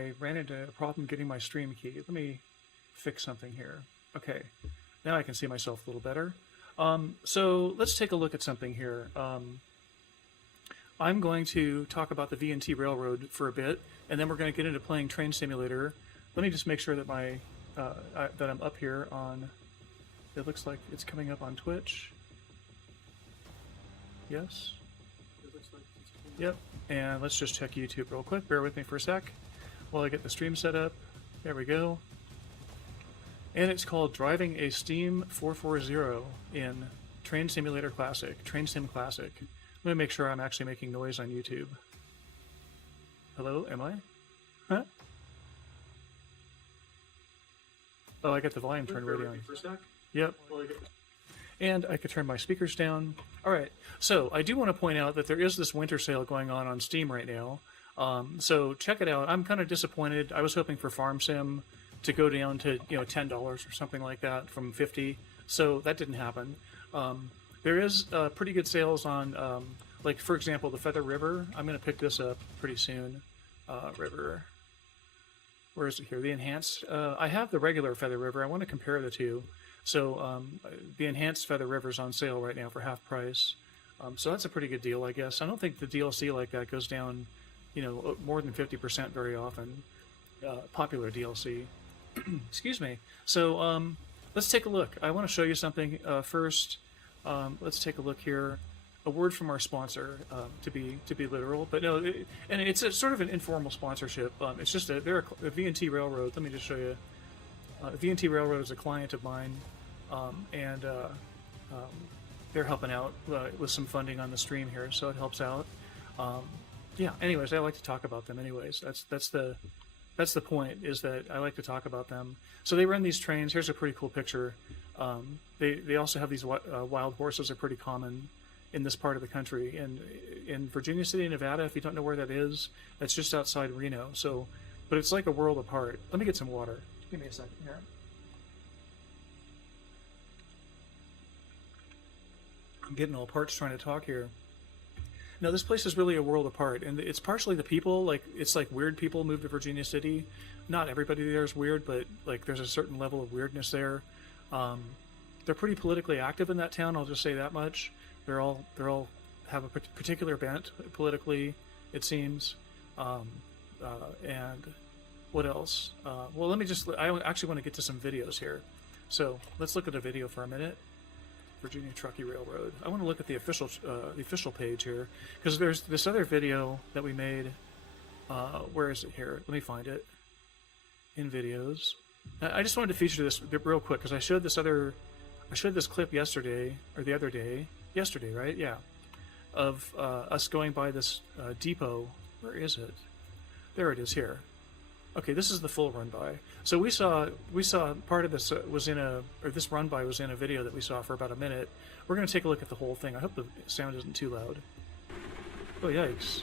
I ran into a problem getting my stream key. Let me fix something here. Okay, now I can see myself a little better. So let's take a look at something here. I'm going to talk about the V&T Railroad for a bit, and then we're going to get into playing Train Simulator. Let me just make sure that that I'm up here on. It looks like it's coming up on Twitch. Yes. Yep. And let's just check YouTube real quick. Bear with me for a sec while I get the stream set up. There we go. And it's called Driving a Steam 440 in Train Simulator Classic. Train Sim Classic. Let me make sure I'm actually making noise on YouTube. Hello? Am I? Huh? Oh, I got the volume turned right on. Yep. And I could turn my speakers down. All right. So I do want to point out that there is this winter sale going on Steam right now. So check it out. I'm kind of disappointed. I was hoping for Farm Sim to go down to $10 or something like that from 50. So that didn't happen. There is pretty good sales on, like for example, the Feather River. I'm going to pick this up pretty soon. River. Where is it here? The enhanced. I have the regular Feather River. I want to compare the two. So the enhanced Feather River is on sale right now for half price. So that's a pretty good deal, I guess. I don't think the DLC like that goes down, more than 50% very often. Popular DLC. Excuse me. So let's take a look. I want to show you something first. Let's take a look here. A word from our sponsor, to be literal, but no, and it's a sort of an informal sponsorship. It's just they're a V&T Railroad. Let me just show you. V&T Railroad is a client of mine, and they're helping out with some funding on the stream here, so it helps out. Yeah. Anyways, I like to talk about them. Anyways, that's the point, is that I like to talk about them. So they run these trains. Here's a pretty cool picture. They also have these wild horses are pretty common in this part of the country. And in Virginia City, Nevada, if you don't know where that is, that's just outside Reno. So, but it's like a world apart. Let me get some water. Give me a second here. I'm getting all parched trying to talk here. No, this place is really a world apart, and it's partially the people. Like, it's like weird people move to Virginia City. Not everybody there is weird, but like there's a certain level of weirdness there. They're pretty politically active in that town. I'll just say that much. They're all have a particular bent politically, it seems. And what else? Well, let me just. I actually want to get to some videos here. So let's look at a video for a minute. Virginia Truckee Railroad. I want to look at the official page here, because there's this other video that we made. Where is it here? Let me find it. In videos. I just wanted to feature this real quick because I showed this clip yesterday, or the other day. Yesterday, right? Yeah. Of us going by this depot. Where is it? There it is here. Okay, this is the full run by. So we saw part of this this run by was in a video that we saw for about a minute. We're going to take a look at the whole thing. I hope the sound isn't too loud. Oh, yikes.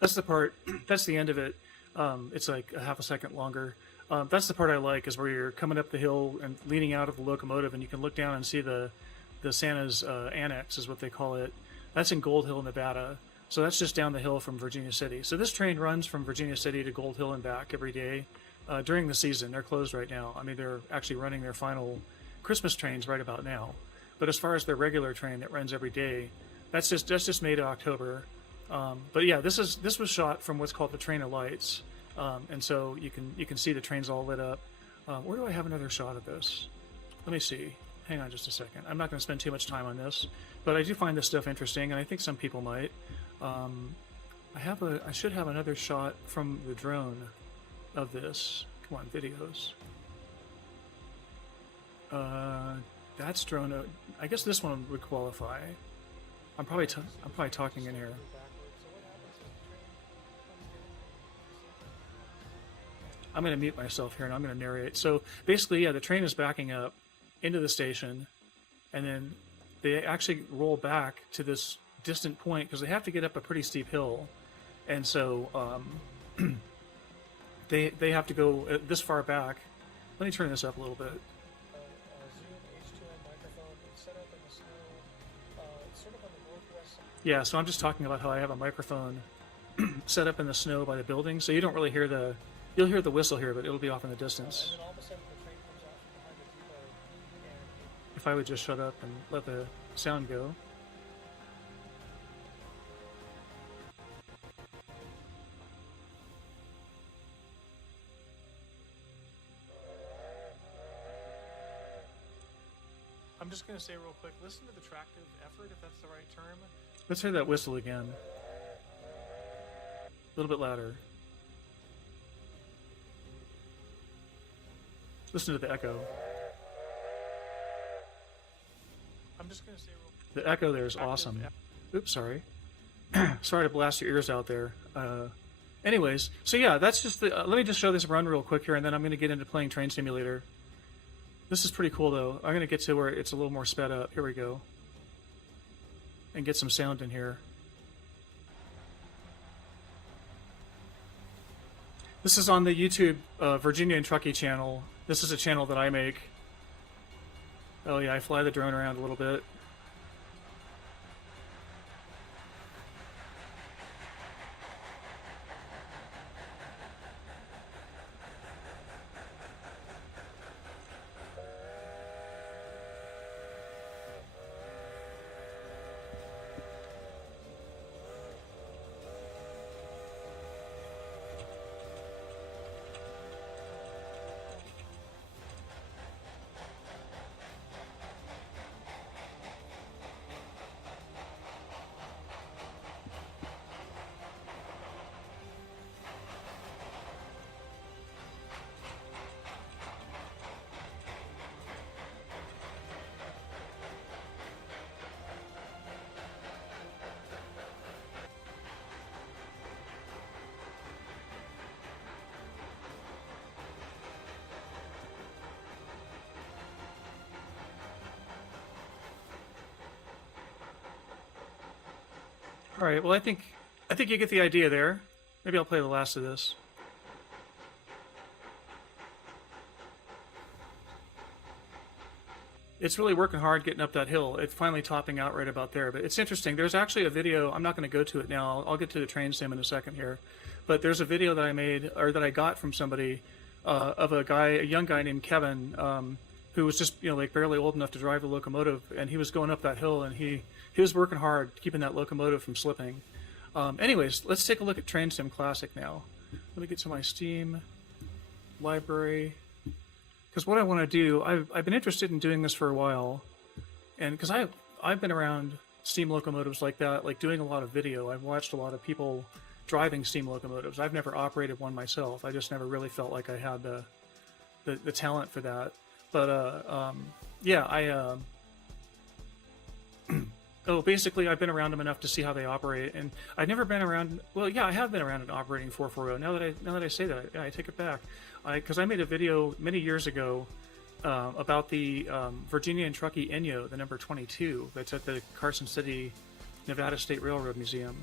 That's the part. That's the end of it. It's like a half a second longer. That's the part I like, is where you're coming up the hill and leaning out of the locomotive, and you can look down and see the Santa's Annex is what they call it. That's in Gold Hill, Nevada. So that's just down the hill from Virginia City. So this train runs from Virginia City to Gold Hill and back every day during the season. They're closed right now. I mean, they're actually running their final Christmas trains right about now. But as far as their regular train that runs every day, that's just May to October. But yeah, this was shot from what's called the Train of Lights, and so you can see the trains all lit up. Where do I have another shot of this? Let me see. Hang on just a second. I'm not going to spend too much time on this, but I do find this stuff interesting, and I think some people might. I should have another shot from the drone of this. Come on, videos. That's drone. I guess this one would qualify. I'm probably talking in here. I'm going to mute myself here and I'm going to narrate. So basically, yeah, the train is backing up into the station, and then they actually roll back to this distant point because they have to get up a pretty steep hill, and so they have to go this far back. Let me turn this up a little bit. Yeah, so I'm just talking about how I have a microphone set up in the snow by the building, so you don't really hear the. You'll hear the whistle here, but it'll be off in the distance. If I would just shut up and let the sound go. I'm just going to say real quick, listen to the tractive effort, if that's the right term. Let's hear that whistle again. A little bit louder. Listen to the echo. I'm just going to say the echo there is awesome. Oops, sorry. Sorry to blast your ears out there. Anyways, so yeah, that's just the. Let me just show this run real quick here, and then I'm going to get into playing Train Simulator. This is pretty cool, though. I'm going to get to where it's a little more sped up. Here we go. And get some sound in here. This is on the YouTube Virginia and Truckee channel. This is a channel that I make. Oh yeah, I fly the drone around a little bit. All right. Well, I think you get the idea there. Maybe I'll play the last of this. It's really working hard getting up that hill. It's finally topping out right about there. But it's interesting. There's actually a video. I'm not going to go to it now. I'll get to the train sim in a second here. But there's a video that I made, or that I got from somebody, of a young guy named Kevin, who was just, like barely old enough to drive the locomotive, and he was going up that hill, and he was working hard keeping that locomotive from slipping. Anyways, let's take a look at Train Sim Classic now. Let me get to my Steam library, because what I want to do, I've been interested in doing this for a while, and because I've been around steam locomotives like that, like doing a lot of video. I've watched a lot of people driving steam locomotives. I've never operated one myself. I just never really felt like I had the talent for that. But yeah, basically I've been around them enough to see how they operate, and I've never been around. Well, yeah, I have been around an operating 440. Now that I say that, I take it back. Because I made a video many years ago about the Virginia and Truckee Inyo, the number 22, that's at the Carson City, Nevada State Railroad Museum.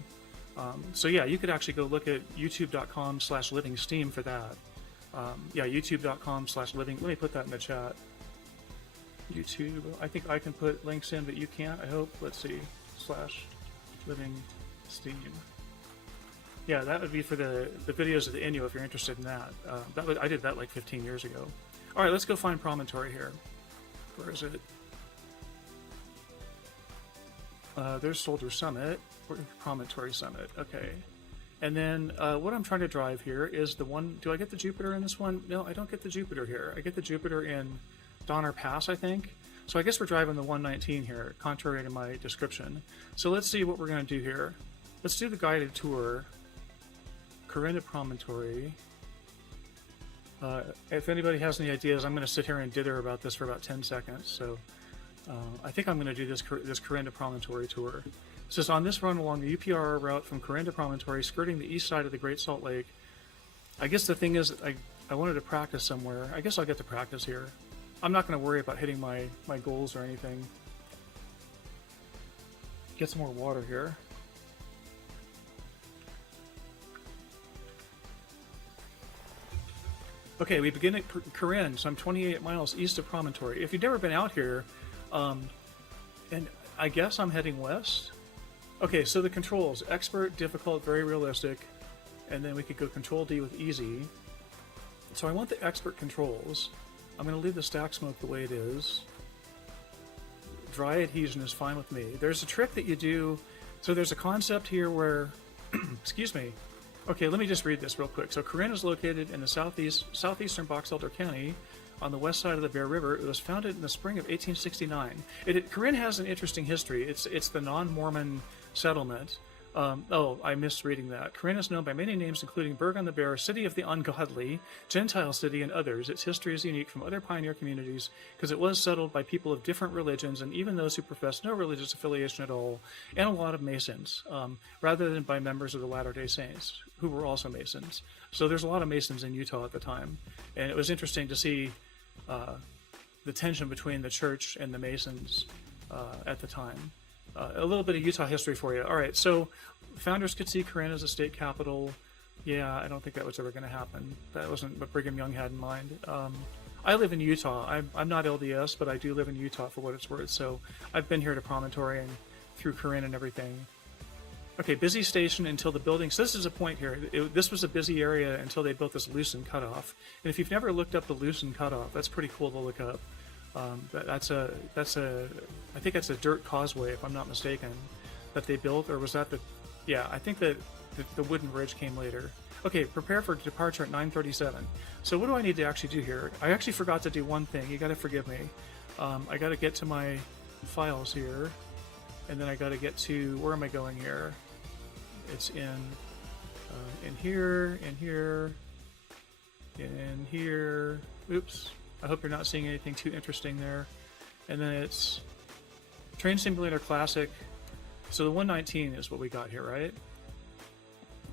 So yeah, you could actually go look at youtube.com/livingsteam for that. Yeah, youtube.com/living. Let me put that in the chat. YouTube. I think I can put links in, but you can't. I hope. Let's see. /livingsteam. Yeah, that would be for the videos of the Innu if you're interested in that. I did that like 15 years ago. All right, let's go find Promontory here. Where is it? There's Soldier Summit. Promontory Summit. Okay. And then what I'm trying to drive here is the one... Do I get the Jupiter in this one? No, I don't get the Jupiter here. I get the Jupiter in Donner Pass, I think. So I guess we're driving the 119 here, contrary to my description. So let's see what we're going to do here. Let's do the guided tour. Corinda Promontory. If anybody has any ideas, I'm going to sit here and dither about this for about 10 seconds. So I think I'm going to do this Corinda Promontory tour. It says, on this run along the UPR route from Corinda Promontory, skirting the east side of the Great Salt Lake. I guess the thing is, I wanted to practice somewhere. I guess I'll get to practice here. I'm not going to worry about hitting my goals or anything. Get some more water here. Okay, we begin at Corinne, some 28 miles east of Promontory. If you've never been out here, and I guess I'm heading west. Okay, so the controls: expert, difficult, very realistic, and then we could go Control D with easy. So I want the expert controls. I'm going to leave the stack smoke the way it is. Dry adhesion is fine with me. There's a trick that you do. So there's a concept here where, excuse me. Okay, let me just read this real quick. So Corinne is located in the southeastern Box Elder County on the west side of the Bear River. It was founded in the spring of 1869. Corinne has an interesting history. It's the non-Mormon settlement. I missed reading that. Corinne is known by many names, including Burg on the Bear, City of the Ungodly, Gentile City, and others. Its history is unique from other pioneer communities because it was settled by people of different religions and even those who profess no religious affiliation at all, and a lot of Masons, rather than by members of the Latter-day Saints, who were also Masons. So there's a lot of Masons in Utah at the time, and it was interesting to see the tension between the church and the Masons at the time. A little bit of Utah history for you. All right, so founders could see Corinne as a state capital. Yeah, I don't think that was ever going to happen. That wasn't what Brigham Young had in mind. I live in Utah. I'm not LDS, but I do live in Utah for what it's worth. So I've been here to Promontory and through Corinne and everything. Okay, busy station until the building. So this is a point here. This was a busy area until they built this Lucin cutoff. And if you've never looked up the Lucin cutoff, that's pretty cool to look up. I think that's a dirt causeway, if I'm not mistaken, that they built, or was that yeah, I think that the wooden bridge came later. Okay, prepare for departure at 9:37. So what do I need to actually do here? I actually forgot to do one thing. You got to forgive me. I got to get to my files here, and then I got to get to, where am I going here? It's in here, in here, in here. Oops. I hope you're not seeing anything too interesting there. And then it's Train Simulator Classic. So the 119 is what we got here, right?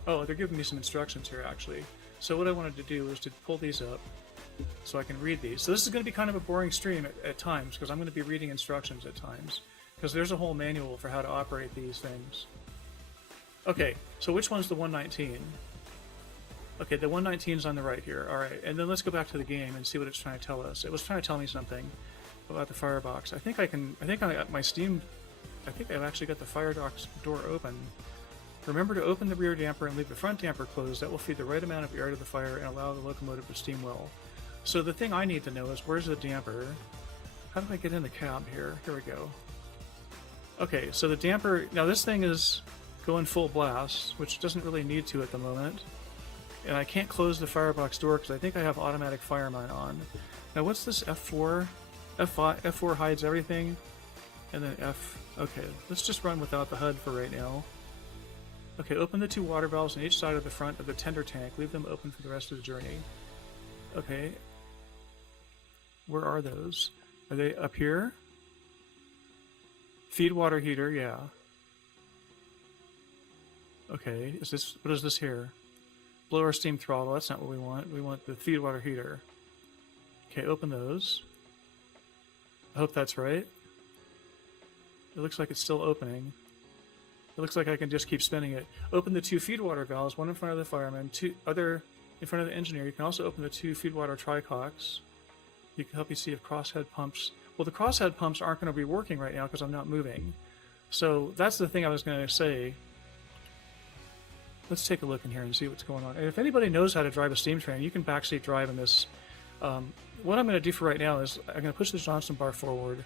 Oh, they're giving me some instructions here, actually. So what I wanted to do was to pull these up so I can read these. So this is going to be kind of a boring stream at times, because I'm going to be reading instructions at times, because there's a whole manual for how to operate these things. Okay, so which one's the 119? Okay, the 119 is on the right here. All right, and then let's go back to the game and see what it's trying to tell us. It was trying to tell me something about the firebox. I think I got my Steam. I think I've actually got the firebox door open. Remember to open the rear damper and leave the front damper closed. That will feed the right amount of air to the fire and allow the locomotive to steam well. So the thing I need to know is, where's the damper? How do I get in the cab here? Here we go. Okay, so the damper. Now this thing is going full blast, which doesn't really need to at the moment. And I can't close the firebox door because I think I have automatic fireman on. Now what's this F4? F4 hides everything. And then F... Okay, let's just run without the HUD for right now. Okay, open the two water valves on each side of the front of the tender tank. Leave them open for the rest of the journey. Okay. Where are those? Are they up here? Feed water heater, yeah. Okay, what is this here? Blower steam throttle, that's not what we want. We want the feed water heater. Okay, open those. I hope that's right. It looks like it's still opening. It looks like I can just keep spinning it. Open the 2 feed water valves, one in front of the fireman, 2 other in front of the engineer. You can also open the 2 feed water tricocks. You can help you see if crosshead pumps... Well, the crosshead pumps aren't going to be working right now because I'm not moving. So that's the thing I was going to say. Let's take a look in here and see what's going on. And if anybody knows how to drive a steam train, you can backseat drive in this. What I'm going to do for right now is I'm going to push the Johnson bar forward.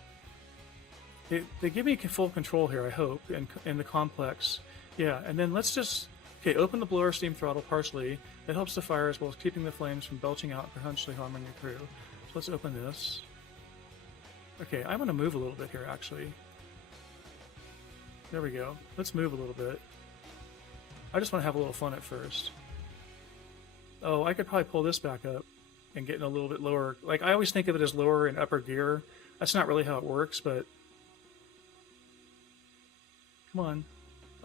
They give me full control here, I hope, in the complex. Yeah, and then let's just... Okay, open the blower steam throttle partially. It helps the fire as well as keeping the flames from belching out and potentially harming your crew. So let's open this. Okay, I want to move a little bit here, actually. There we go. Let's move a little bit. I just want to have a little fun at first. Oh, I could probably pull this back up and get in a little bit lower. Like, I always think of it as lower and upper gear. That's not really how it works, but... Come on.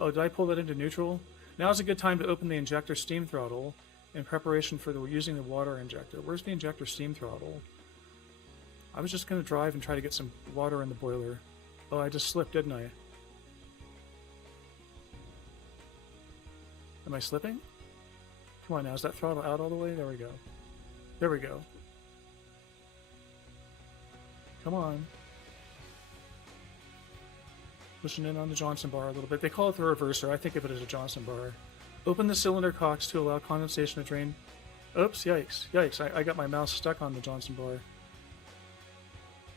Oh, did I pull that into neutral? Now is a good time to open the injector steam throttle in preparation for using the water injector. Where's the injector steam throttle? I was just going to drive and try to get some water in the boiler. Oh, I just slipped, didn't I? Am I slipping? Come on now, is that throttle out all the way? There we go. There we go. Come on. Pushing in on the Johnson bar a little bit. They call it the reverser. I think of it as a Johnson bar. Open the cylinder cocks to allow condensation to drain. Oops, yikes. Yikes, I got my mouse stuck on the Johnson bar.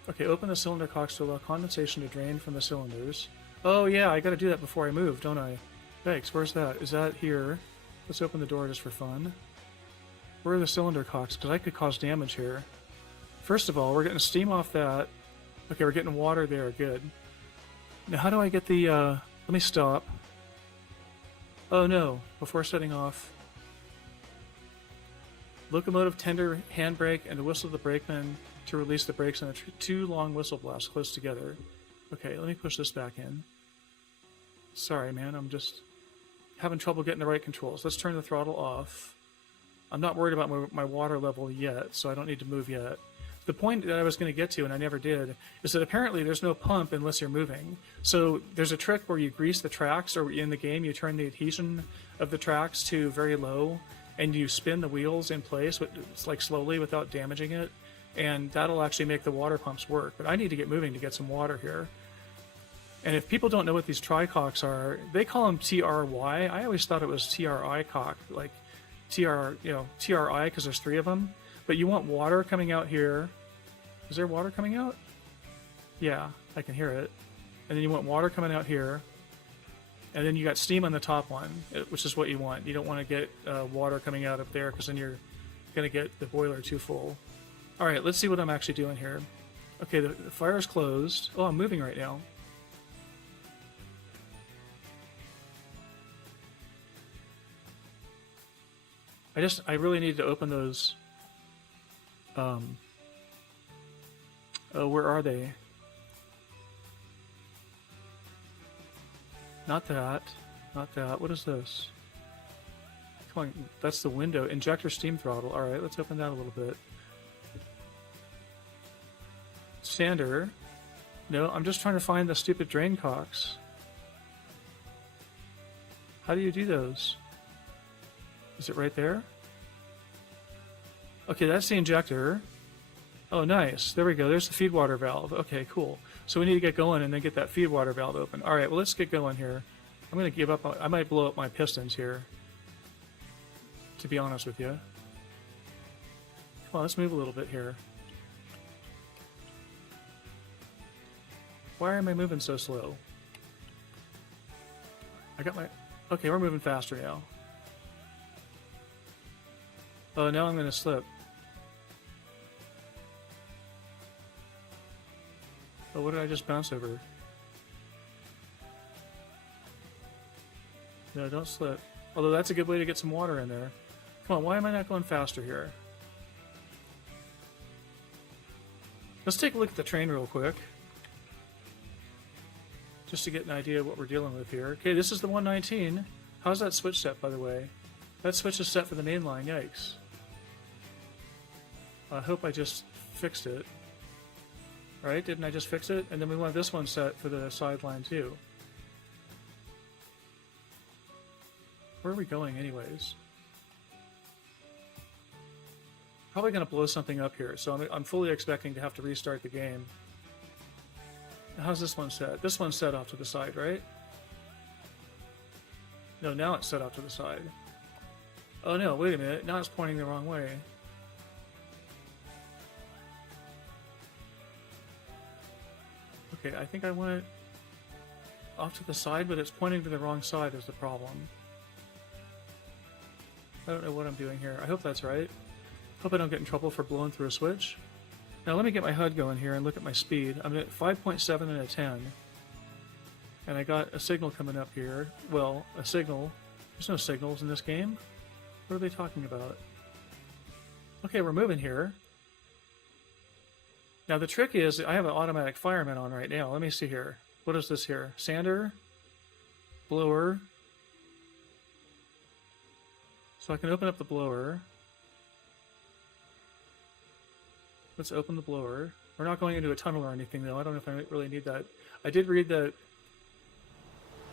Okay, open the cylinder cocks to allow condensation to drain from the cylinders. Oh yeah, I gotta do that before I move, don't I? Yikes, where's that? Is that here? Let's open the door just for fun. Where are the cylinder cocks? Because I could cause damage here. First of all, we're getting steam off that. Okay, we're getting water there, good. Now how do I get the, let me stop. Oh no, before setting off. Locomotive tender handbrake and the whistle of the brakeman to release the brakes on 2 long whistle blasts close together. Okay, let me push this back in. Sorry, man, I'm just having trouble getting the right controls. Let's turn the throttle off. I'm not worried about my water level yet, so I don't need to move yet. The point that I was going to get to, and I never did, is that apparently there's no pump unless you're moving. So there's a trick where you grease the tracks, or in the game you turn the adhesion of the tracks to very low, and you spin the wheels in place, it's like slowly without damaging it, and that'll actually make the water pumps work. But I need to get moving to get some water here. And if people don't know what these tricocks are, they call them TRY. I always thought it was TRI cock, like TRI because there's 3 of them. But you want water coming out here. Is there water coming out? Yeah, I can hear it. And then you want water coming out here. And then you got steam on the top one, which is what you want. You don't want to get water coming out up there because then you're going to get the boiler too full. All right, let's see what I'm actually doing here. Okay, the fire's closed. Oh, I'm moving right now. I really need to open those. Oh, where are they? Not that. Not that. What is this? Come on, that's the window. Injector steam throttle. Alright, let's open that a little bit. Sander. No, I'm just trying to find the stupid drain cocks. How do you do those? Is it right there? Okay, that's the injector. Oh, nice. There we go. There's the feed water valve. Okay, cool. So we need to get going and then get that feed water valve open. All right, well, let's get going here. I'm going to give up. I might blow up my pistons here, to be honest with you. Come on, let's move a little bit here. Why am I moving so slow? I got my... Okay, we're moving faster now. Oh, now I'm going to slip. Oh, what did I just bounce over? No, don't slip. Although that's a good way to get some water in there. Come on, why am I not going faster here? Let's take a look at the train real quick. Just to get an idea of what we're dealing with here. Okay, this is the 119. How's that switch set, by the way? That switch is set for the main line. Yikes. I hope I just fixed it. Right? Didn't I just fix it? And then we want this one set for the sideline too. Where are we going anyways? Probably going to blow something up here, so I'm fully expecting to have to restart the game. How's this one set? This one's set off to the side, right? No, now it's set off to the side. Oh no, wait a minute. Now it's pointing the wrong way. Okay, I think I want it off to the side, but it's pointing to the wrong side is the problem. I don't know what I'm doing here. I hope that's right. Hope I don't get in trouble for blowing through a switch. Now let me get my HUD going here and look at my speed. I'm at 5.7 and a 10. And I got a signal coming up here. Well, a signal. There's no signals in this game. What are they talking about? Okay, we're moving here. Now the trick is, I have an automatic fireman on right now. Let me see here. What is this here? Sander? Blower? So I can open up the blower. Let's open the blower. We're not going into a tunnel or anything though. I don't know if I really need that. I did read that.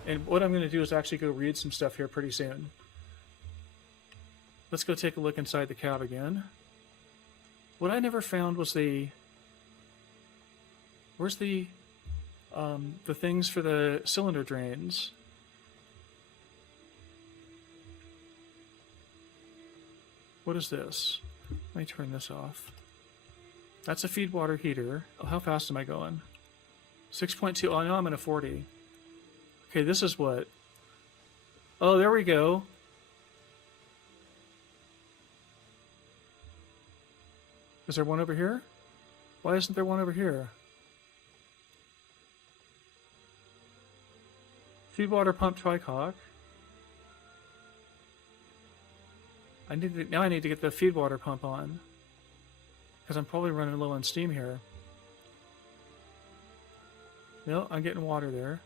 And what I'm going to do is actually go read some stuff here pretty soon. Let's go take a look inside the cab again. What I never found was the... Where's the things for the cylinder drains? What is this? Let me turn this off. That's a feed water heater. Oh, how fast am I going? 6.2. Oh, now I'm in a 40. Okay, this is what? Oh, there we go. Is there one over here? Why isn't there one over here? Feed water pump tricock. Now I need to get the feed water pump on. Because I'm probably running low on steam here. No, I'm getting water there.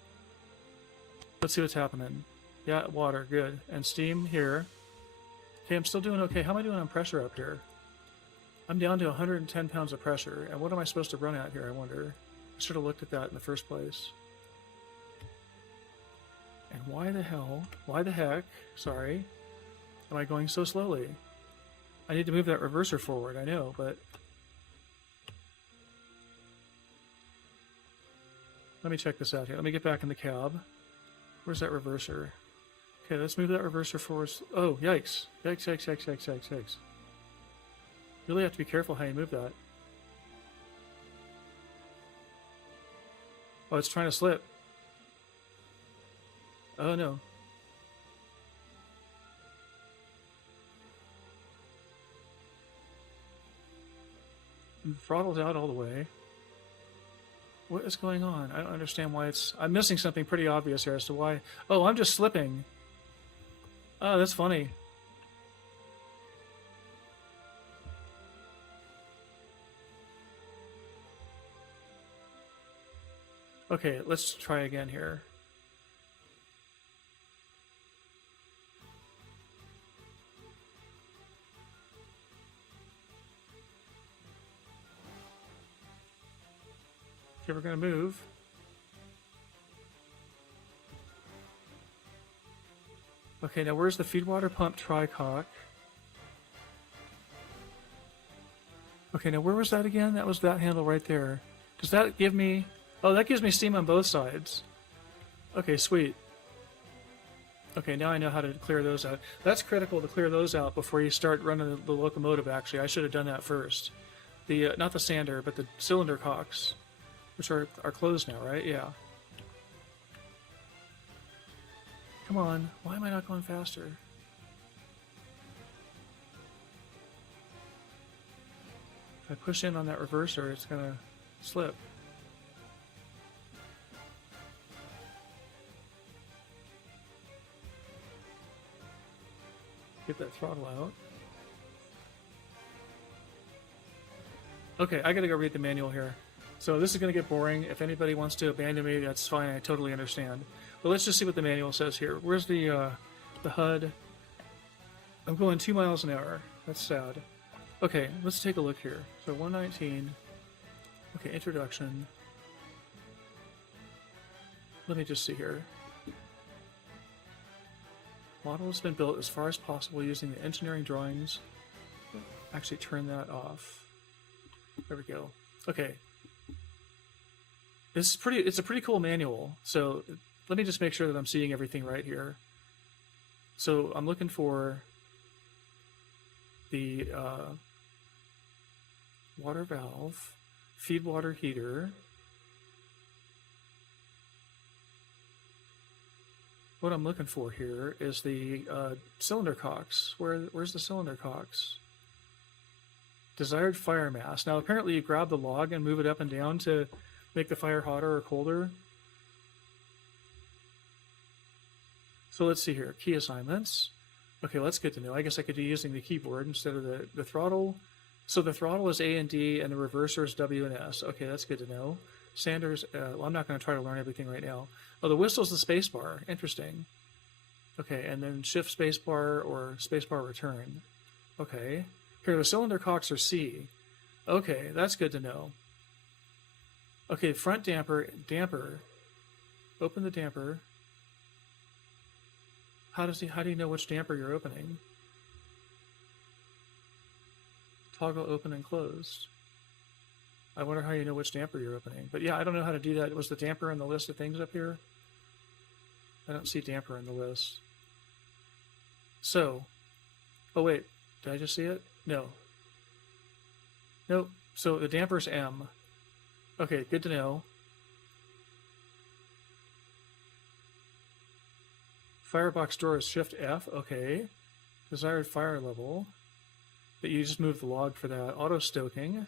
Let's see what's happening. Yeah, water, good. And steam here. Okay, I'm still doing okay. How am I doing on pressure up here? I'm down to 110 pounds of pressure. And what am I supposed to run at here, I wonder? I should have looked at that in the first place. And why the heck, sorry, am I going so slowly? I need to move that reverser forward, I know, but... Let me check this out here. Let me get back in the cab. Where's that reverser? Okay, let's move that reverser forward. Oh, yikes. Yikes, yikes, yikes, yikes, yikes, yikes. You really have to be careful how you move that. Oh, it's trying to slip. Oh, no. Throttle's out all the way. What is going on? I don't understand why it's... I'm missing something pretty obvious here as to why... Oh, I'm just slipping. Oh, that's funny. Okay, let's try again here. Okay, we're going to move. Okay, now where's the feed water pump tricock? Okay, now where was that again? That was that handle right there. Does that give me... Oh, that gives me steam on both sides. Okay, sweet. Okay, now I know how to clear those out. That's critical to clear those out before you start running the locomotive, actually. I should have done that first. The not the sander, but the cylinder cocks. Which are closed now, right? Yeah. Come on. Why am I not going faster? If I push in on that reverser, it's going to slip. Get that throttle out. Okay, I gotta go read the manual here. So this is going to get boring. If anybody wants to abandon me, that's fine. I totally understand. But let's just see what the manual says here. Where's the HUD? I'm going 2 miles an hour. That's sad. Okay, let's take a look here. So 119. Okay, introduction. Let me just see here. Model has been built as far as possible using the engineering drawings. Actually, turn that off. There we go. Okay. It's a pretty cool manual. So let me just make sure that I'm seeing everything right here. So I'm looking for the water valve, feed water heater. What I'm looking for here is the cylinder cocks. Where's the cylinder cocks? Desired fire mass. Now apparently you grab the log and move it up and down to make the fire hotter or colder. So let's see here. Key assignments. Okay, that's good to know. I guess I could be using the keyboard instead of the throttle. So the throttle is A and D and the reverser is W and S. Okay, that's good to know. Sanders, well, I'm not going to try to learn everything right now. Oh, the whistle's the space bar. Interesting. Okay, and then shift space bar or space bar return. Okay. Here, the cylinder cocks are C. Okay, that's good to know. Okay, front damper. Open the damper. How do you know which damper you're opening? Toggle open and closed. I wonder how you know which damper you're opening. But yeah, I don't know how to do that. Was the damper in the list of things up here? I don't see damper in the list. So, oh wait, did I just see it? No. Nope. So the damper's M. Okay, good to know. Firebox door is shift F. Okay. Desired fire level. But you just move the log for that. Auto stoking.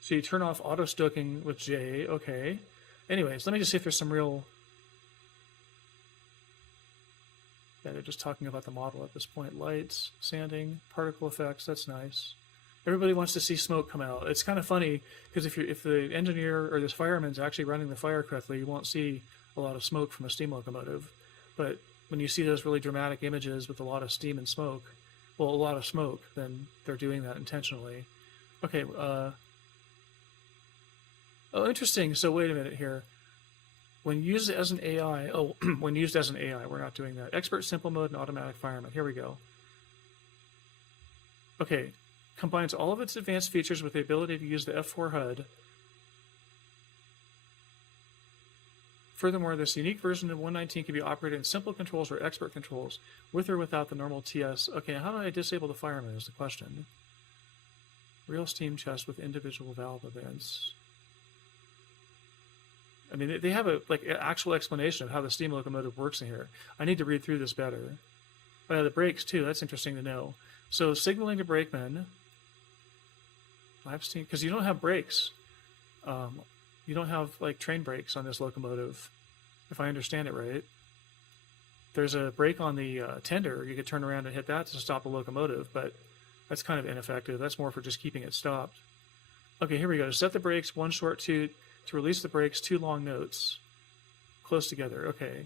So you turn off auto stoking with J. Okay. Anyways, let me just see if there's some real... Yeah, they're just talking about the model at this point. Lights, sanding, particle effects. That's nice. Everybody wants to see smoke come out. It's kind of funny because if the engineer or this fireman's actually running the fire correctly, you won't see a lot of smoke from a steam locomotive. But when you see those really dramatic images with a lot of steam and smoke, well, a lot of smoke, then they're doing that intentionally. Okay. Oh, interesting. So wait a minute here. When used as an AI, when used as an AI, we're not doing that. Expert simple mode and automatic fireman. Here we go. Okay. Combines all of its advanced features with the ability to use the F4 HUD. Furthermore, this unique version of 119 can be operated in simple controls or expert controls, with or without the normal TS. Okay, how do I disable the fireman is the question. Real steam chest with individual valve events. I mean, they have an actual explanation of how the steam locomotive works in here. I need to read through this better. But the brakes, too, that's interesting to know. So signaling to brakemen. Live steam, because you don't have brakes. You don't have train brakes on this locomotive, if I understand it right. There's a brake on the tender. You could turn around and hit that to stop the locomotive, but that's kind of ineffective. That's more for just keeping it stopped. Okay, here we go. To set the brakes, one short toot. To release the brakes, two long notes. Close together. Okay.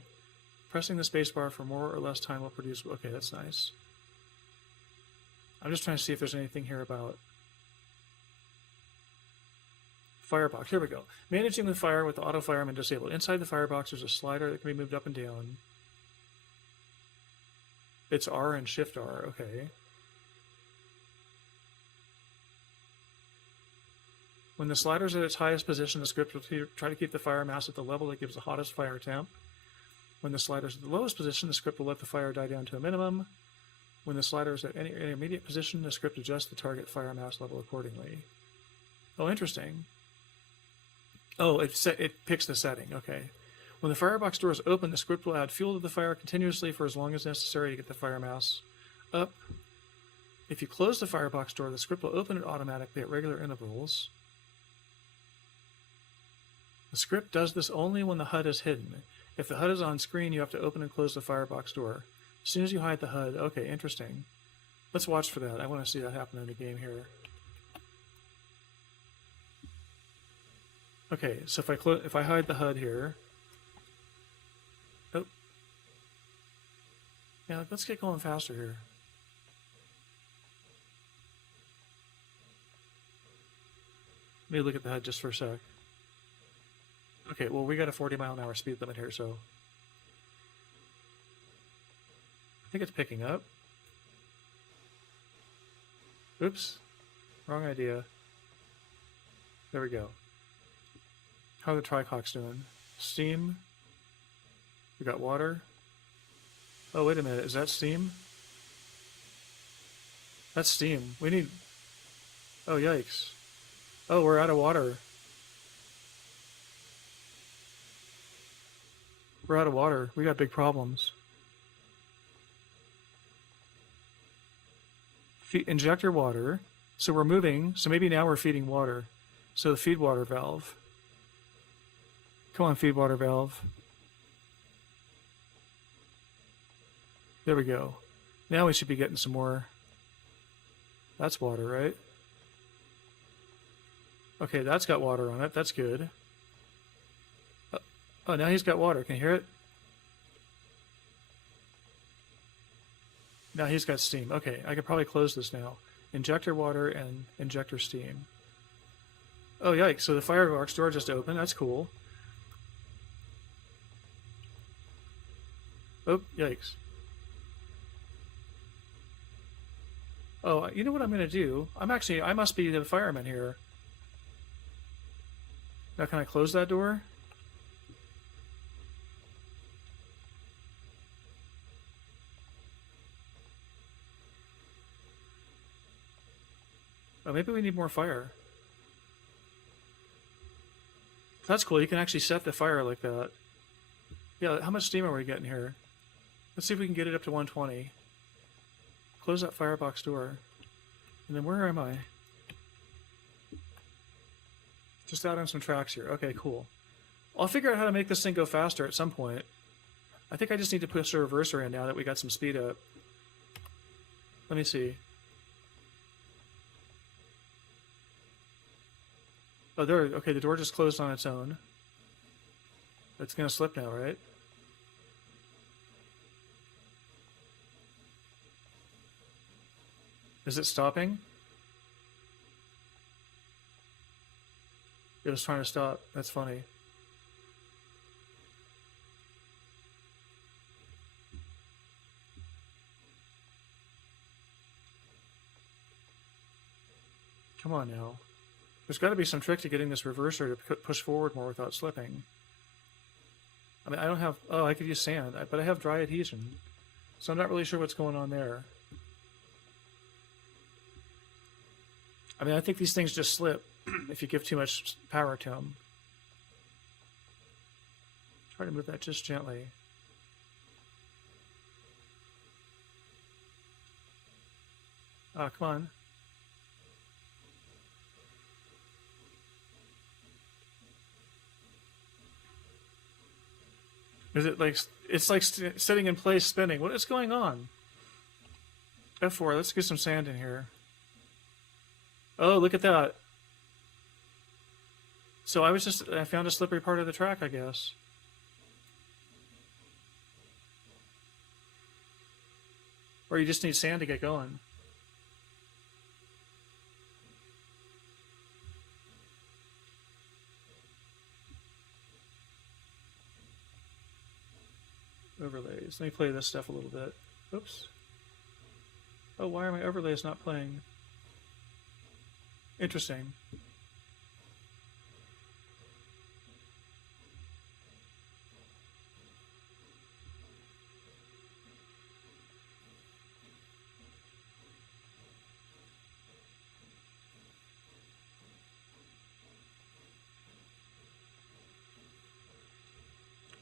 Pressing the space bar for more or less time will produce... Okay, that's nice. I'm just trying to see if there's anything here about... Firebox. Here we go. Managing the fire with the auto fireman disabled. Inside the firebox, there's a slider that can be moved up and down. It's R and Shift R. Okay. When the slider's at its highest position, the script will try to keep the fire mass at the level that gives the hottest fire temp. When the slider's at the lowest position, the script will let the fire die down to a minimum. When the slider is at any intermediate position, the script adjusts the target fire mass level accordingly. Oh, interesting. Oh, it picks the setting. Okay. When the firebox door is open, the script will add fuel to the fire continuously for as long as necessary to get the fire mass up. If you close the firebox door, the script will open it automatically at regular intervals. The script does this only when the HUD is hidden. If the HUD is on screen, you have to open and close the firebox door. As soon as you hide the HUD, okay, interesting. Let's watch for that. I want to see that happen in the game here. Okay, so if I hide the HUD here, oh, yeah, let's get going faster here. Let me look at the HUD just for a sec. Okay, well, we got a 40-mile-an-hour speed limit here, so I think it's picking up. Oops. Wrong idea. There we go. How are the tricocks doing? Steam. We got water. Oh, wait a minute. Is that steam? That's steam. We need... Oh, yikes. Oh, we're out of water. We're out of water. We got big problems. Injector water. So we're moving. So maybe now we're feeding water. So the feed water valve. Come on, feed water valve. There we go. Now we should be getting some more. That's water, right? Okay, that's got water on it. That's good. Oh, now he's got water. Can you hear it? Now he's got steam. Okay, I could probably close this now. Injector water and injector steam. Oh, yikes. So the fireworks door just opened. That's cool. Oh, yikes. Oh, you know what I'm going to do? I must be the fireman here. Now can I close that door? Oh, maybe we need more fire. That's cool. You can actually set the fire like that. Yeah, how much steam are we getting here? Let's see if we can get it up to 120. Close that firebox door. And then where am I? Just out on some tracks here. Okay, cool. I'll figure out how to make this thing go faster at some point. I think I just need to push the reverser in now that we got some speed up. Let me see. Oh, there. Okay, the door just closed on its own. It's going to slip now, right? Is it stopping? It was trying to stop. That's funny. Come on now. There's got to be some trick to getting this reverser to push forward more without slipping. I mean, I don't have... Oh, I could use sand, but I have dry adhesion. So I'm not really sure what's going on there. I mean, I think these things just slip if you give too much power to them. Try to move that just gently. Ah, come on. Is it like... It's like sitting in place spinning. What is going on? F4, let's get some sand in here. Oh, look at that. So I found a slippery part of the track, I guess. Or you just need sand to get going. Overlays. Let me play this stuff a little bit. Oops. Oh, why are my overlays not playing? Interesting.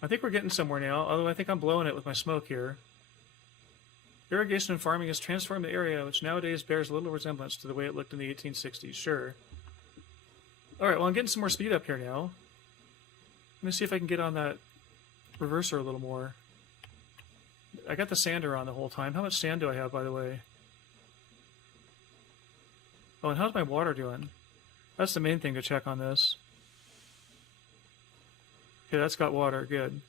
I think we're getting somewhere now, although I think I'm blowing it with my smoke here. Irrigation and farming has transformed the area, which nowadays bears little resemblance to the way it looked in the 1860s. Sure. Alright, well, I'm getting some more speed up here now. Let me see if I can get on that reverser a little more. I got the sander on the whole time. How much sand do I have, by the way? Oh, and how's my water doing? That's the main thing to check on this. Okay, that's got water. Good.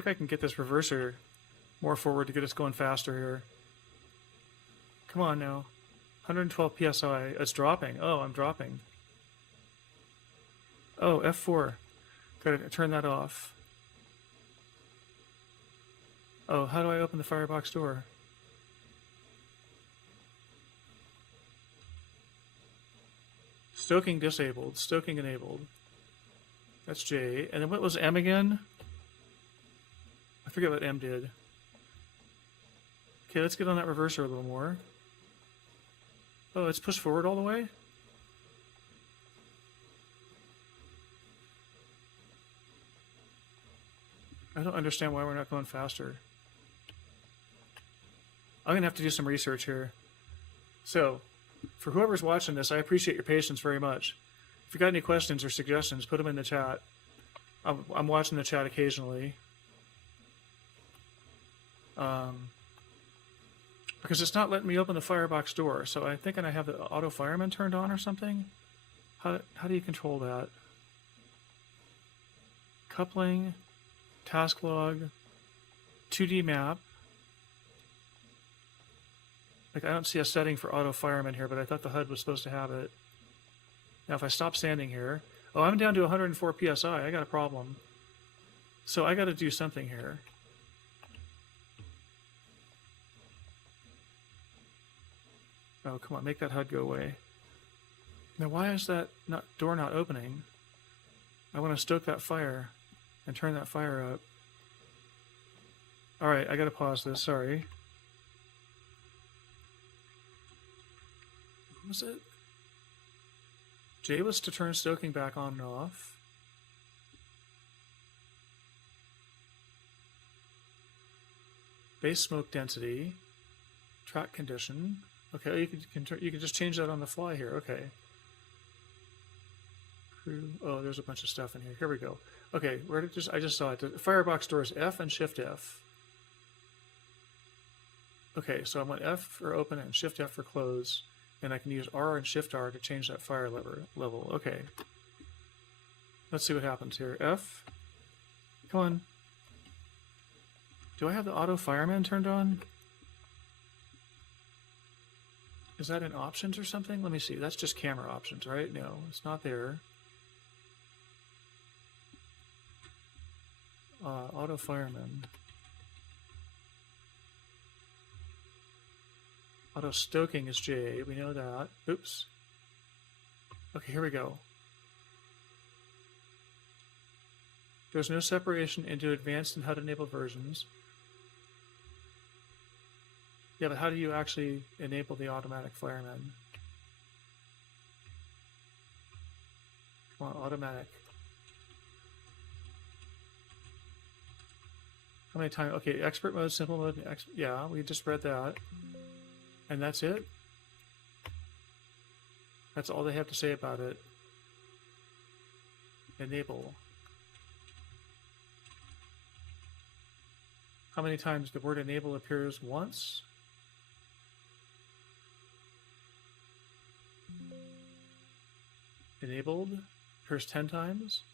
think I can get this reverser more forward to get us going faster here. Come on now. 112 psi. It's dropping. Oh, I'm dropping. Oh, F4. Gotta turn that off. Oh, how do I open the firebox door? Stoking disabled. Stoking enabled. That's J. And then what was M again? I forget what M did. Okay, let's get on that reverser a little more. Oh, it's pushed forward all the way? I don't understand why we're not going faster. I'm going to have to do some research here. So, for whoever's watching this, I appreciate your patience very much. If you got any questions or suggestions, put them in the chat. I'm watching the chat occasionally. Because it's not letting me open the firebox door, so I think I have the auto fireman turned on or something. How do you control that? Coupling, task log, 2D map. Like, I don't see a setting for auto fireman here, but I thought the HUD was supposed to have it. Now if I stop standing here, oh, I'm down to 104 psi. I got a problem. So I got to do something here. Oh, come on, make that HUD go away. Now, why is that door not opening? I want to stoke that fire and turn that fire up. All right, I got to pause this. Sorry. What was it? J was to turn stoking back on and off. Base smoke density. Track condition. Okay, you can just change that on the fly here. Okay. Crew. Oh, there's a bunch of stuff in here. Here we go. Okay, I just saw it. The firebox door is F and Shift F. Okay, so I want F for open and Shift F for close, and I can use R and Shift R to change that fire level. Okay. Let's see what happens here. F. Come on. Do I have the auto fireman turned on? Is that in options or something? Let me see. That's just camera options, right? No, it's not there. Auto fireman. Auto stoking is J. We know that. Oops. Okay, here we go. There's no separation into advanced and HUD-enabled versions. Yeah, but how do you actually enable the automatic fireman? Come on, automatic. How many times? Okay, expert mode, simple mode. Yeah, we just read that. And that's it? That's all they have to say about it. Enable. How many times the word enable appears? Once? Enabled appears 10 times.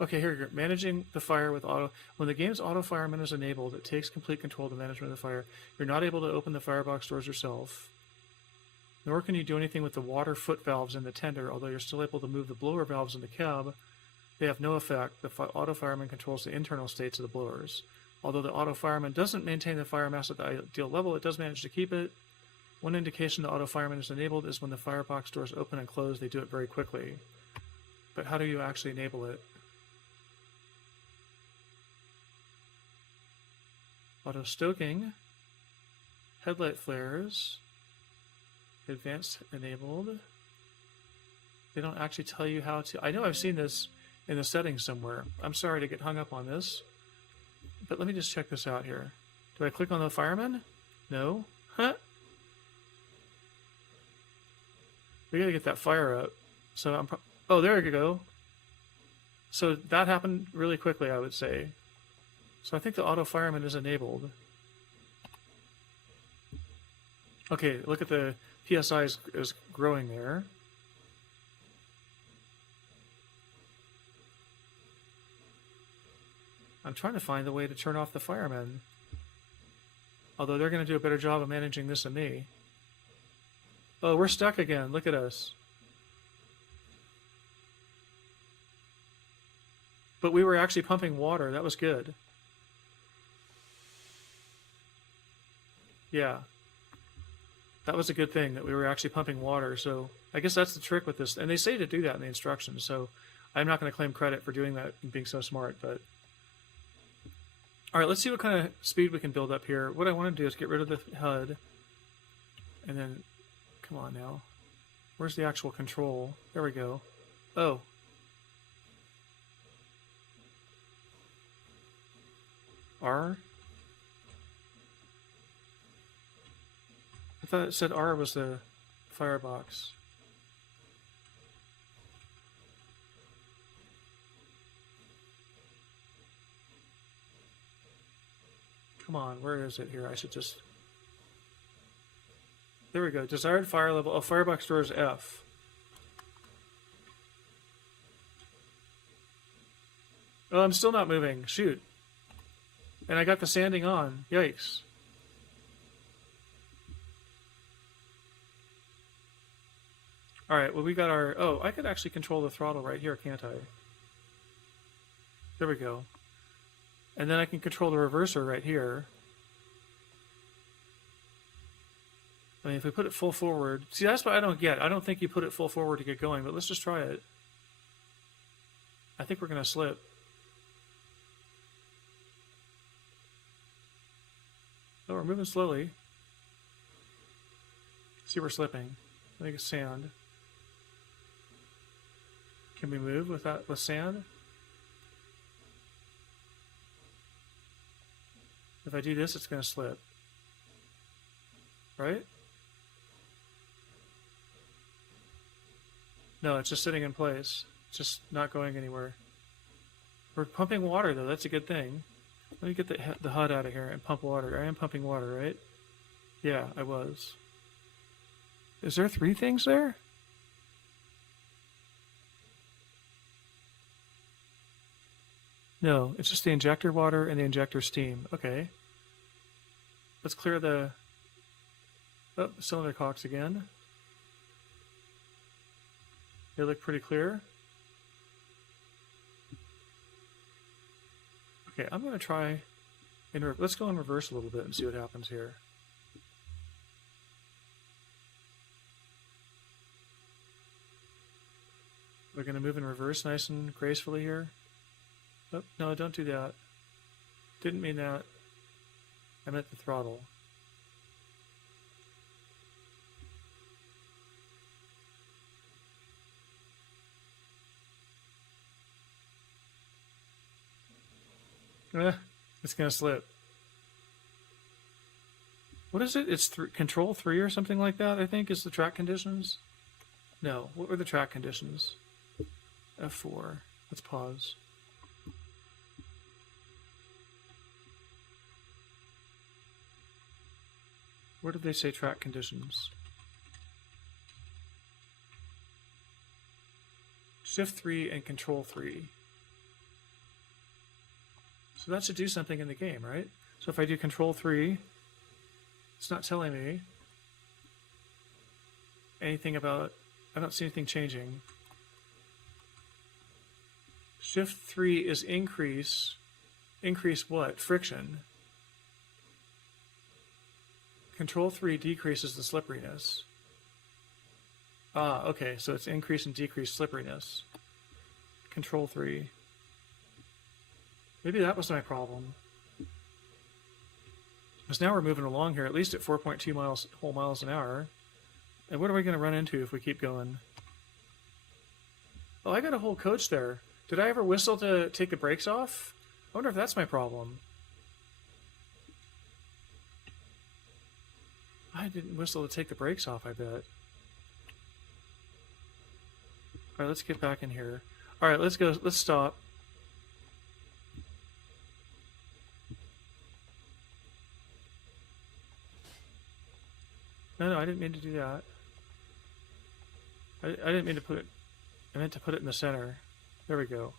Okay, here you go. Managing the fire with auto. When the game's auto fireman is enabled, it takes complete control of the management of the fire. You're not able to open the firebox doors yourself, nor can you do anything with the water foot valves in the tender, although you're still able to move the blower valves in the cab. They have no effect. The auto fireman controls the internal states of the blowers. Although the auto fireman doesn't maintain the fire mass at the ideal level, it does manage to keep it. One indication the auto fireman is enabled is when the firebox doors open and close, they do it very quickly. But how do you actually enable it? Auto stoking, headlight flares, advanced enabled. They don't actually tell you how to. I know I've seen this in the settings somewhere. I'm sorry to get hung up on this, but let me just check this out here. Do I click on the fireman? No. Huh? We gotta get that fire up. So oh, there you go. So that happened really quickly, I would say. So I think the auto fireman is enabled. Okay, look at the PSI is growing there. I'm trying to find the way to turn off the firemen. Although they're going to do a better job of managing this than me. Oh, we're stuck again. Look at us. But we were actually pumping water. That was good. Yeah. That was a good thing that we were actually pumping water. So I guess that's the trick with this. And they say to do that in the instructions. So I'm not going to claim credit for doing that and being so smart. But all right, let's see what kind of speed we can build up here. What I want to do is get rid of the HUD. And then, come on now. Where's the actual control? There we go. Oh. R? I thought it said R was the firebox. Come on, where is it here? I should just... There we go. Desired fire level. Oh, firebox door is F. Oh, I'm still not moving. Shoot. And I got the sanding on. Yikes. Alright, well we got our... Oh, I could actually control the throttle right here, can't I? There we go. And then I can control the reverser right here. I mean, if we put it full forward... See, that's what I don't get. I don't think you put it full forward to get going, but let's just try it. I think we're going to slip. Oh, we're moving slowly. See, we're slipping. I think it's sand. Can we move with that with sand? If I do this, it's going to slip. Right? No, it's just sitting in place. It's just not going anywhere. We're pumping water, though. That's a good thing. Let me get the HUD out of here and pump water. I am pumping water, right? Yeah, I was. Is there 3 things there? No, it's just the injector water and the injector steam. Okay. Let's clear the cylinder cocks again. They look pretty clear. Okay, I'm going to try... Let's go in reverse a little bit and see what happens here. We're going to move in reverse nice and gracefully here. Oh, no, don't do that. Didn't mean that. I meant the throttle. It's going to slip. What is it? It's control 3 or something like that, I think, is the track conditions? No, what were the track conditions? F4. Let's pause. Where did they say track conditions? Shift 3 and control 3. So that should do something in the game, right? So if I do control 3, it's not telling me anything about... I don't see anything changing. Shift 3 is increase. Increase what? Friction. Control 3 decreases the slipperiness. Ah, okay, so it's increase and decrease slipperiness. Control 3. Maybe that was my problem. Because now we're moving along here, at least at 4.2 whole miles an hour. And what are we going to run into if we keep going? Oh, I got a whole coach there. Did I ever whistle to take the brakes off? I wonder if that's my problem. I didn't whistle to take the brakes off, I bet. Alright, let's get back in here. Alright, let's go. Let's stop. No, I didn't mean to do that. I didn't mean to put it... I meant to put it in the center. There we go.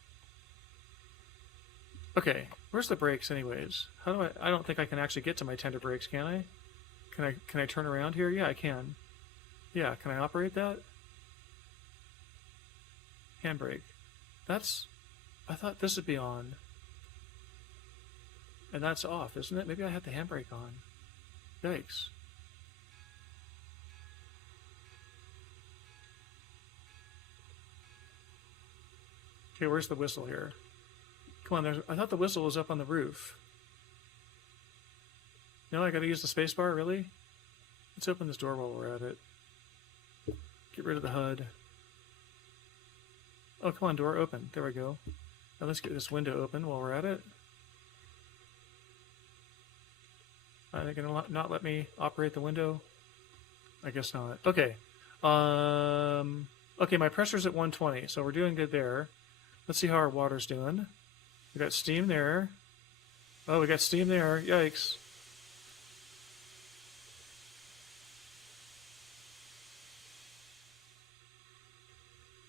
Okay, where's the brakes anyways? How do I don't think I can actually get to my tender brakes, can I? Can I turn around here? Yeah, I can. Yeah, can I operate that? Handbrake. That's... I thought this would be on. And that's off, isn't it? Maybe I had the handbrake on. Yikes. Okay, where's the whistle here? Come on, I thought the whistle was up on the roof. No, I gotta use the spacebar, really? Let's open this door while we're at it. Get rid of the HUD. Oh, come on, door open. There we go. Now let's get this window open while we're at it. Are they gonna not let me operate the window? I guess not. Okay. Okay, my pressure's at 120, so we're doing good there. Let's see how our water's doing. We got steam there. Oh, we got steam there. Yikes.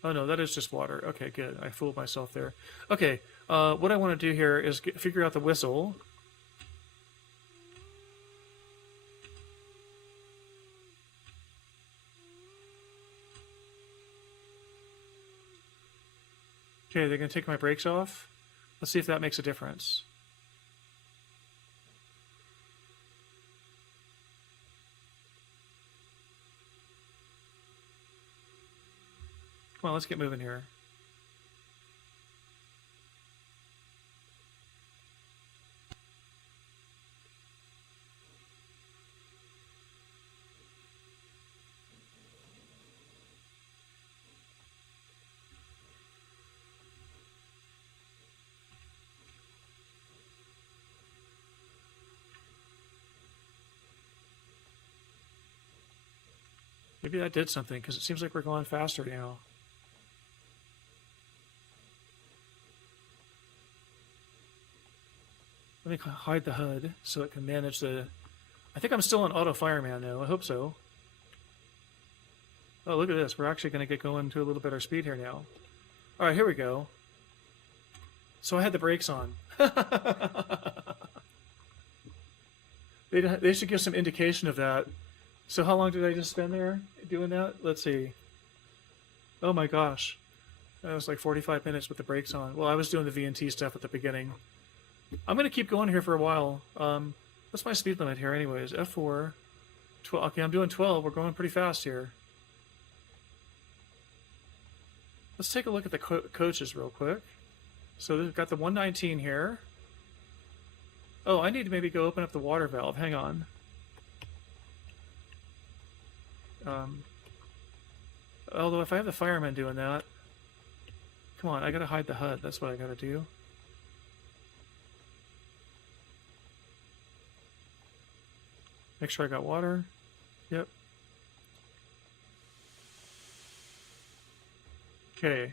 Oh no, that is just water. Okay, good. I fooled myself there. Okay, what I want to do here is figure out the whistle. Okay, they're going to take my brakes off. Let's see if that makes a difference. Come on, let's get moving here. Maybe that did something, because it seems like we're going faster now. Let me hide the HUD so it can manage the... I think I'm still on auto fireman now. I hope so. Oh, look at this. We're actually going to get going to a little better speed here now. All right, here we go. So I had the brakes on. They should give some indication of that. So how long did I just spend there doing that? Let's see. Oh my gosh. That was like 45 minutes with the brakes on. Well, I was doing the VNT stuff at the beginning. I'm going to keep going here for a while. What's my speed limit here anyways? F4. 12. Okay, I'm doing 12. We're going pretty fast here. Let's take a look at the coaches real quick. So we've got the 119 here. Oh, I need to maybe go open up the water valve. Hang on. Although if I have the fireman doing that... Come on, I gotta hide the HUD. That's what I gotta do. Make sure I got water. Yep. Okay.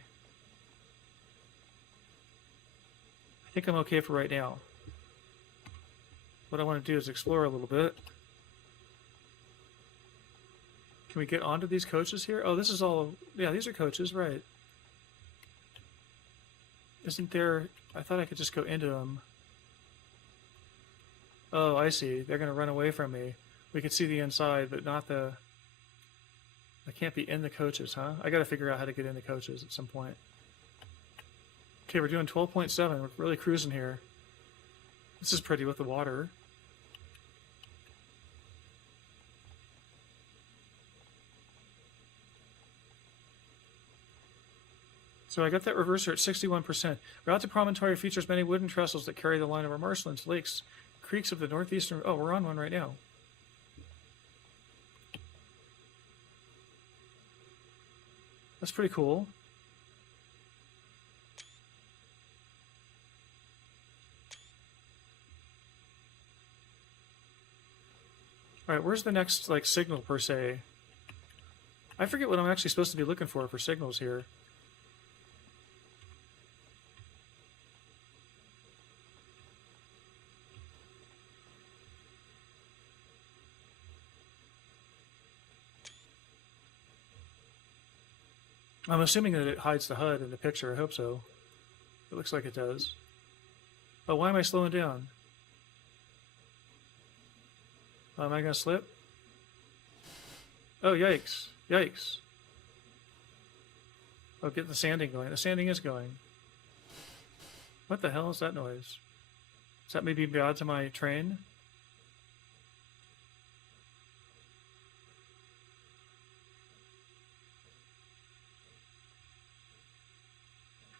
I think I'm okay for right now. What I want to do is explore a little bit. Can we get onto these coaches here? Oh, this is all... Yeah, these are coaches, right. Isn't there... I thought I could just go into them. Oh, I see. They're going to run away from me. We can see the inside, but not the... I can't be in the coaches, huh? I got to figure out how to get in the coaches at some point. Okay, we're doing 12.7. We're really cruising here. This is pretty with the water. So I got that reverser at 61%. Route to Promontory features many wooden trestles that carry the line of our marshlands, lakes, creeks of the northeastern... Oh, we're on one right now. That's pretty cool. All right, where's the next, like, signal, per se? I forget what I'm actually supposed to be looking for signals here. I'm assuming that it hides the HUD in the picture. I hope so. It looks like it does. Oh, why am I slowing down? Oh, am I going to slip? Oh, yikes. Yikes. Oh, get the sanding going. The sanding is going. What the hell is that noise? Is that maybe bad to my train?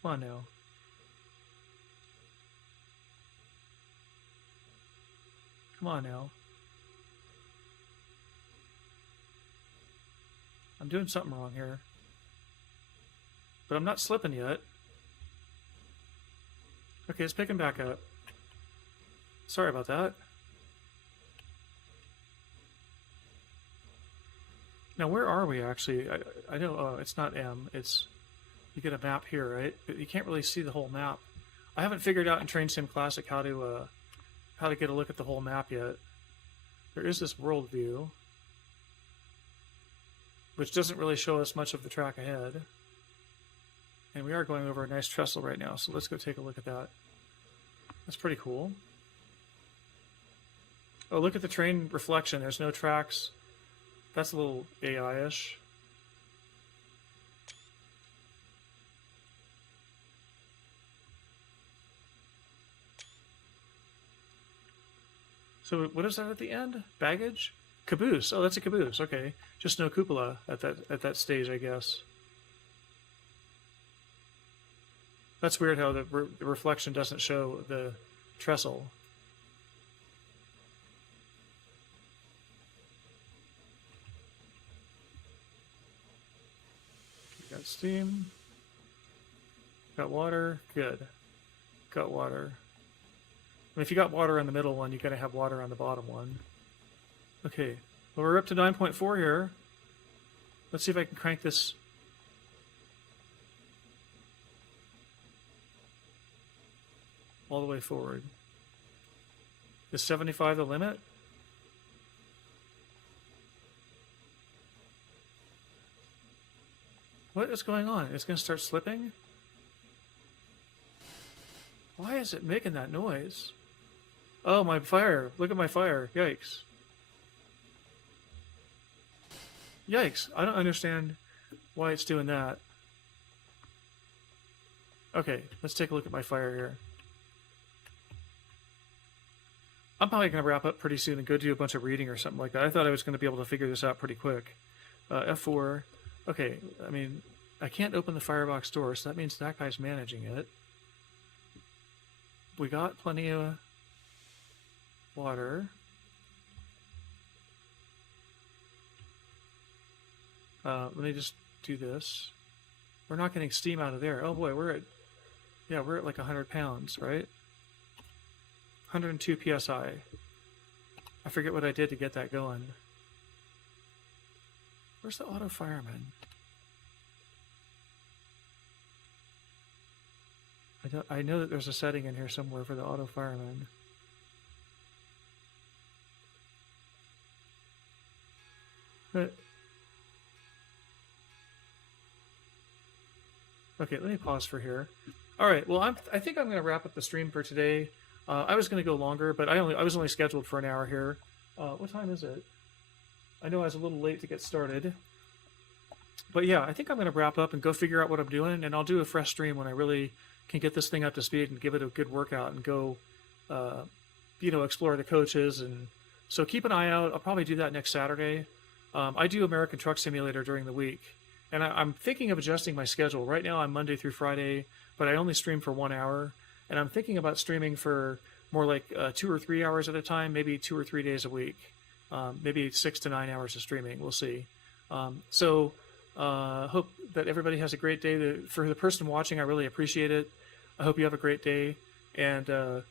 Come on now. Come on now. I'm doing something wrong here. But I'm not slipping yet. Okay, it's picking back up. Sorry about that. Now, where are we actually? I know, oh, it's not M. It's, you get a map here, right? But you can't really see the whole map. I haven't figured out in Train Sim Classic how to get a look at the whole map yet. There is this world view, which doesn't really show us much of the track ahead. And we are going over a nice trestle right now, so let's go take a look at that. That's pretty cool. Oh, look at the train reflection. There's no tracks. That's a little AI-ish. So what is that at the end? Baggage? Caboose. Oh, that's a caboose. Okay. Just no cupola at that stage, I guess. That's weird how the reflection doesn't show the trestle. We got steam. Got water. Good. Got water. I mean, if you got water on the middle one, you're going to have water on the bottom one. Okay. Well, we're up to 9.4 here. Let's see if I can crank this. All the way forward. Is 75 the limit? What is going on? It's going to start slipping? Why is it making that noise? Oh, my fire. Look at my fire. Yikes. Yikes. I don't understand why it's doing that. Okay, let's take a look at my fire here. I'm probably going to wrap up pretty soon and go do a bunch of reading or something like that. I thought I was going to be able to figure this out pretty quick. F4. Okay, I mean, I can't open the firebox door, so that means that guy's managing it. We got plenty of water. Let me just do this. We're not getting steam out of there. Oh boy, we're at like 100 pounds, right? 102 psi. I forget what I did to get that going. Where's the auto fireman? I know that there's a setting in here somewhere for the auto fireman. But okay, let me pause for here. All right, well, I think I'm going to wrap up the stream for today. I was going to go longer, but I was only scheduled for an hour here. What time is it? I know I was a little late to get started. But yeah, I think I'm going to wrap up and go figure out what I'm doing, and I'll do a fresh stream when I really can get this thing up to speed and give it a good workout and go, explore the coaches. And so keep an eye out. I'll probably do that next Saturday. I do American Truck Simulator during the week, and I'm thinking of adjusting my schedule. Right now I'm Monday through Friday, but I only stream for 1 hour, and I'm thinking about streaming for more like 2 or 3 hours at a time, maybe 2 or 3 days a week, maybe 6 to 9 hours of streaming. We'll see. Hope that everybody has a great day. For the person watching, I really appreciate it. I hope you have a great day, and